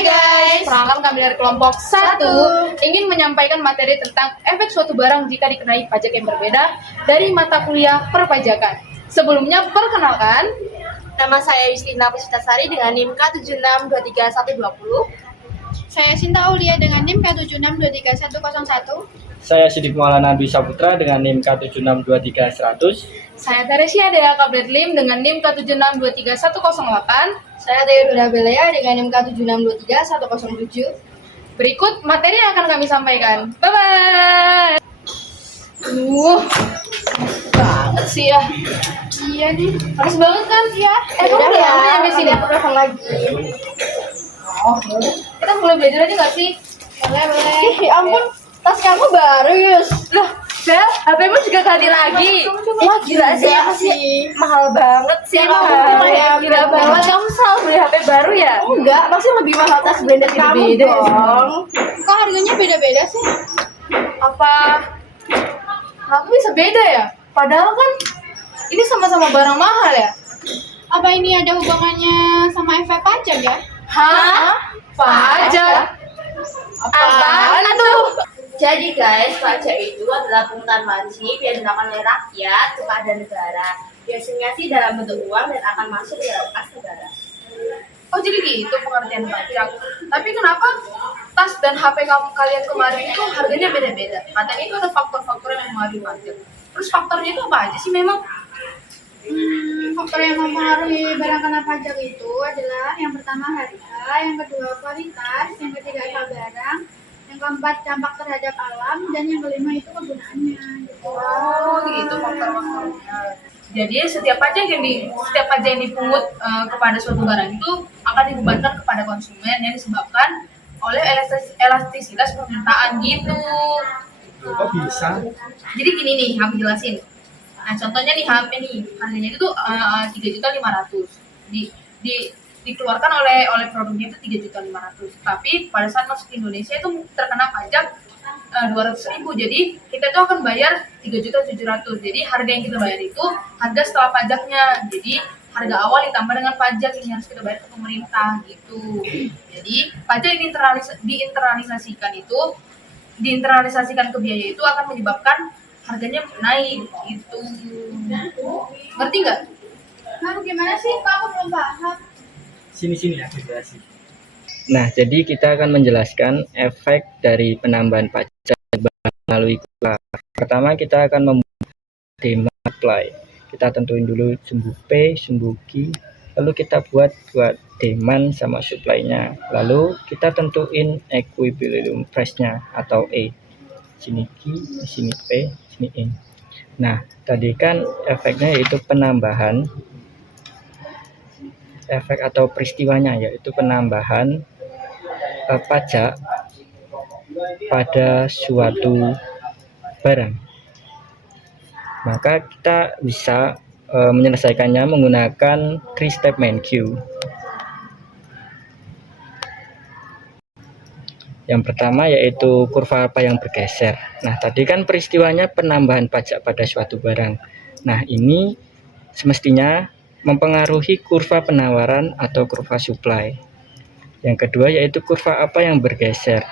Hai guys, perkenalkan kami dari kelompok 1 ingin menyampaikan materi tentang efek suatu barang jika dikenai pajak yang berbeda dari mata kuliah perpajakan. Sebelumnya perkenalkan, Nama saya Yustina Puspitasari dengan NIM K76232120. Saya Sinta Aulia dengan NIM K76233101. Saya Sidik Maulana Dwi Saputra dengan NIM K76233100. saya Teresia Dea Kabretlim dengan NIM K76233108. Saya Theodora Belea dengan NIM K76232107. Berikut materi yang akan kami sampaikan. Bye-bye. Banget sih ya. Iya nih, Harus banget kan? Iya. Kamu udah lama nyampe sini? Aku telepon lagi. Oh, yaudah. Kita mulai belajar aja nggak sih? boleh. Ih, ampun, tas kamu baru, Yus. Loh, Bel, HP-mu juga ganti lagi. Wah, gila sih. Mahal banget sih. Gila banget. Kamu selalu beli HP baru ya? Enggak, pasti lebih mahal tas branded kamu Beda ya, dong. Kok harganya beda-beda sih? Apa bisa beda ya? Padahal kan ini sama-sama barang mahal ya? Apa ini ada hubungannya sama efek pajak ya? Hah? Pajak? Apaan tuh? Jadi guys, pajak itu adalah pungutan wajib yang dilakukan oleh rakyat kepada negara. Biasanya sih dalam bentuk uang dan akan masuk ke dalam kas negara. Oh jadi gitu pengertian pajak. Tapi kenapa tas dan HP kalian kemarin itu harganya beda-beda? Katanya itu ada faktor-faktor yang mempengaruhi pajak. Terus faktornya itu apa aja sih memang? Faktor yang mempengaruhi barang kena pajak itu adalah yang pertama harga, yang kedua kualitas, yang ketiga asal barang, yang keempat dampak terhadap alam, dan yang kelima itu kegunaannya. Gitu. Oh gitu faktor-faktornya. Jadi setiap pajak yang dipungut kepada suatu barang itu akan dibebankan kepada konsumen yang disebabkan oleh elastisitas permintaan gitu. Kok bisa? Jadi gini nih, aku jelasin. Nah, contohnya nih HP nih, harganya itu tuh 3.500.000. Dikeluarkan oleh produknya itu 3.500.000. Tapi pada saat masuk ke Indonesia itu terkena pajak 200.000. Jadi kita tuh akan bayar 3.700.000. Jadi harga yang kita bayar itu harga setelah pajaknya. Jadi harga awal ditambah dengan pajak yang harus kita bayar ke pemerintah gitu. Jadi pajak yang diinternalisasikan ke biaya itu akan menyebabkan harganya naik gitu. Ngerti nggak? Nah, gimana sih? Kok aku belum paham. Sini aku jelasin. Nah, jadi kita akan menjelaskan efek dari penambahan pajak melalui KUA. Pertama kita akan membuat demand supply. Kita tentuin dulu sumbu P, sumbu Q, lalu kita buat demand sama supply-nya. Lalu kita tentuin equilibrium price-nya atau E. Sini Q, sini P, sini E. Nah, tadi kan efeknya yaitu penambahan efek atau peristiwanya yaitu penambahan pajak pada suatu barang. Maka kita bisa menyelesaikannya menggunakan 3 statement Q. Yang pertama yaitu kurva apa yang bergeser. Nah, tadi kan peristiwanya penambahan pajak pada suatu barang. Nah, ini semestinya mempengaruhi kurva penawaran atau kurva supply. Yang kedua yaitu kurva apa yang bergeser.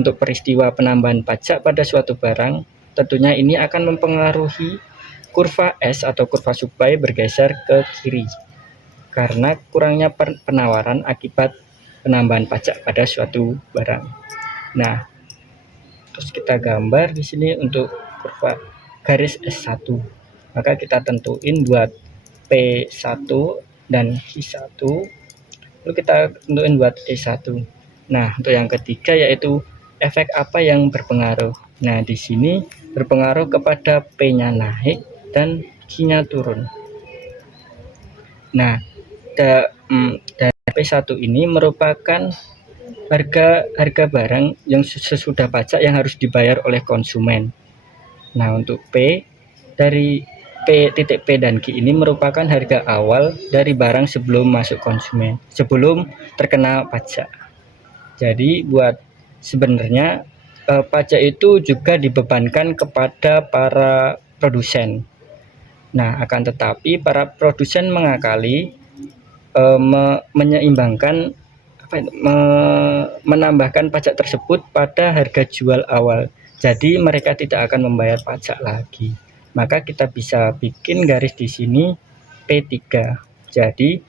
Untuk peristiwa penambahan pajak pada suatu barang, tentunya ini akan mempengaruhi kurva S atau kurva supply bergeser ke kiri karena kurangnya penawaran akibat penambahan pajak pada suatu barang. Nah, terus kita gambar di sini untuk kurva garis S1. Maka kita tentuin buat P1 dan Q1. Lalu kita tentuin buat E1. Nah, untuk yang ketiga yaitu efek apa yang berpengaruh. Nah, di sini berpengaruh kepada P-nya naik dan Q-nya turun. Nah, dari P1 ini merupakan harga barang yang sesudah pajak yang harus dibayar oleh konsumen. Nah, untuk P dari P dan Q ini merupakan harga awal dari barang sebelum masuk konsumen, sebelum terkena pajak. Jadi buat sebenarnya pajak itu juga dibebankan kepada para produsen. Nah, akan tetapi para produsen mengakali menyeimbangkan menambahkan pajak tersebut pada harga jual awal. Jadi mereka tidak akan membayar pajak lagi. Maka kita bisa bikin garis di sini P3. Jadi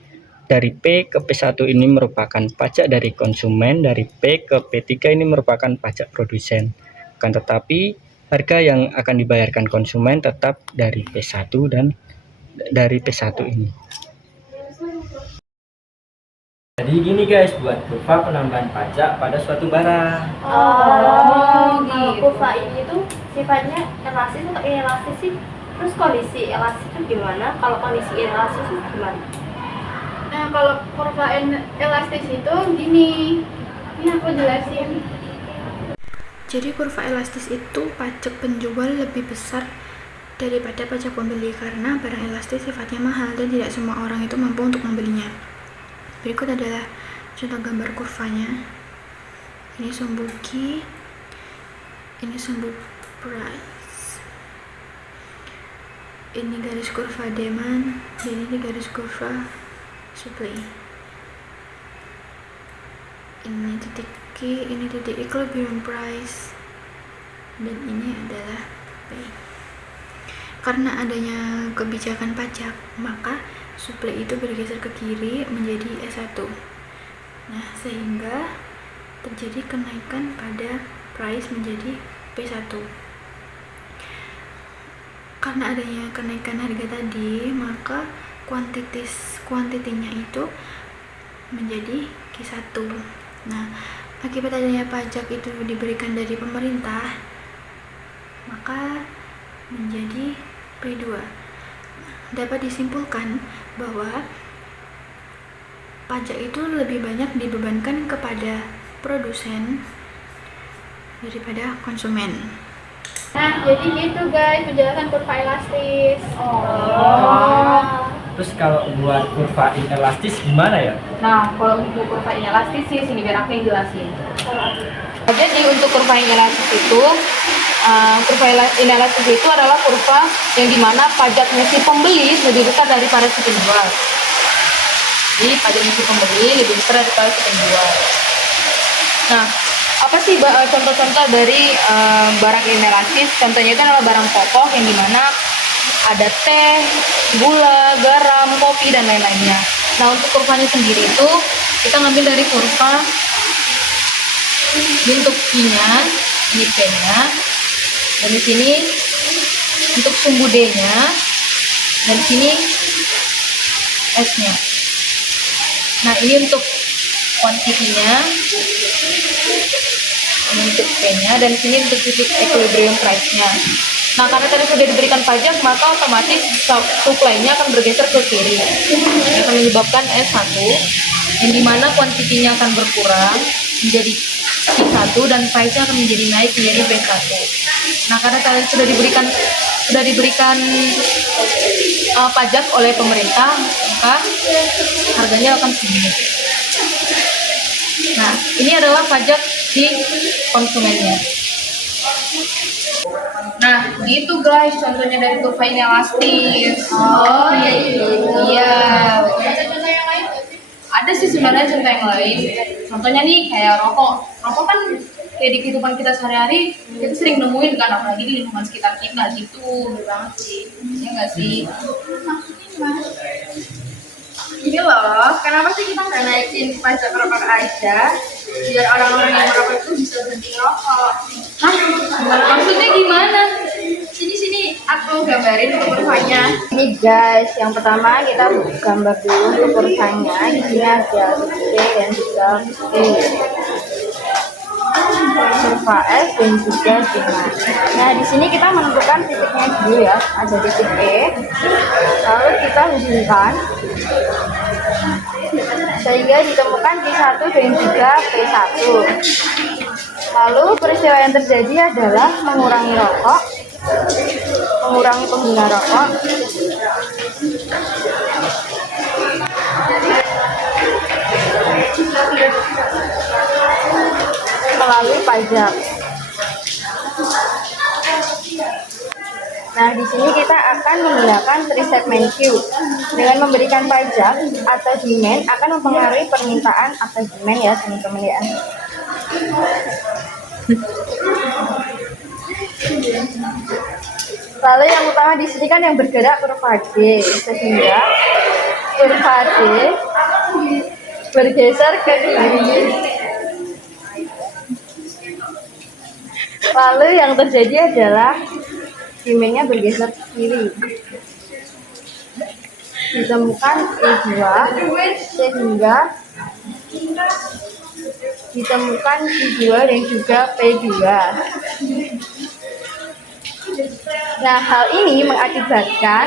dari P ke P1 ini merupakan pajak dari konsumen, dari P ke P3 ini merupakan pajak produsen. Akan tetapi harga yang akan dibayarkan konsumen tetap dari P1 dan dari P1 ini. Jadi gini guys, buat kurva penambahan pajak pada suatu barang. Kalau kurva ini tuh sifatnya elastis atau inelastis sih? Terus kondisi elastis itu gimana? Kalau kondisi inelastis itu gimana? Nah, kalau kurva elastis itu gini. Ini aku jelasin. Jadi kurva elastis itu pajak penjual lebih besar daripada pajak pembeli karena barang elastis sifatnya mahal dan tidak semua orang itu mampu untuk membelinya. Berikut adalah contoh gambar kurvanya. Ini sumbu Q, ini sumbu price. Ini garis kurva demand, dan ini garis kurva supply. Ini titik Q, ini titik equilibrium price, dan ini adalah P. Karena adanya kebijakan pajak, maka supply itu bergeser ke kiri menjadi S1. Nah, sehingga terjadi kenaikan pada price menjadi P1. Karena adanya kenaikan harga tadi, maka kuantitinya itu menjadi Q1. Nah, akibat adanya pajak itu diberikan dari pemerintah, maka menjadi P2. Dapat disimpulkan bahwa pajak itu lebih banyak dibebankan kepada produsen daripada konsumen. Nah, jadi gitu guys penjelasan kurva elastis. Terus kalau buat kurva inelastis gimana ya? Nah, kalau untuk kurva inelastis sih, sini biar aku yang jelasin. Jadi untuk kurva inelastis itu, kurva inelastis itu adalah kurva yang dimana pajaknya si pembeli lebih besar daripada si penjual. Jadi pajaknya si pembeli lebih besar daripada si penjual. Nah, apa sih contoh-contoh dari barang inelastis? Contohnya itu adalah barang pokok yang dimana ada teh, gula, garam, kopi, dan lain-lainnya. Nah, untuk kurvanya sendiri itu kita ngambil dari kurva bentuk Q-nya, ini P-nya, dan di sini untuk sumbu D-nya, dan di sini S-nya. Nah, ini untuk kuantitinya, ini untuk P-nya, dan di sini untuk titik equilibrium price-nya. Nah, karena tadi sudah diberikan pajak, maka otomatis supply-nya akan bergeser ke kiri. Ini akan menyebabkan S1, yang dimana kuantitinya akan berkurang menjadi Q1 dan price-nya akan menjadi naik menjadi P1. Nah, karena tadi sudah diberikan pajak oleh pemerintah, maka harganya akan tinggi. Nah, ini adalah pajak di konsumennya. Nah, gitu guys contohnya dari kurva inelastis. Oh, ya itu. Iya. Ada contoh yang lain? Ada sih sebenarnya contoh yang lain. Contohnya nih kayak rokok. Rokok kan kayak di kehidupan kita sehari-hari kita sering nemuin kan, apalagi di lingkungan sekitar kita gitu. Bener banget sih. Iya nggak sih? Maksudnya gimana? Ini loh, kenapa sih kita nggak naikin pajak rokok aja? Biar orang-orang yang merokok itu bisa berhenti rokok. Hah? Maksudnya gimana? Sini, aku gambarin kurvanya. Ini guys, yang pertama kita gambar dulu untuk kurvanya. Di sini ada titik D dan juga E. Kurva S dan juga demand. Nah, di sini kita menentukan titiknya dulu ya. Ada titik E. Lalu kita hubungkan sehingga ditemukan Q1 dan juga P1. Lalu peristiwa yang terjadi adalah mengurangi rokok, mengurangi pengguna rokok, melalui pajak. Nah, di sini kita akan menggunakan three segment Q. Dengan memberikan pajak atau demand akan mempengaruhi permintaan atau demand ya, teman-teman ya. Lalu yang utama di sini kan yang bergerak kurva D, sehingga kurva D bergeser ke kiri. Lalu yang terjadi adalah demand-nya bergeser ke kiri. Ditemukan E2 sehingga ditemukan Q2 dan juga P2. Nah, hal ini mengakibatkan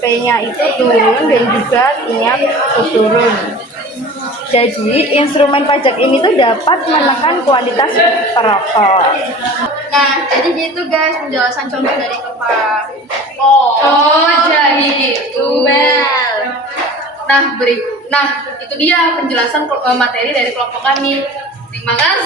P-nya itu turun dan juga Q-nya turun. Jadi, instrumen pajak ini tuh dapat menekan kuantitas perokok. Nah, jadi gitu guys penjelasan contoh dari Kepala. Oh, jadi gitu, Bel. Nah, itu dia penjelasan materi dari kelompok kami. Terima kasih.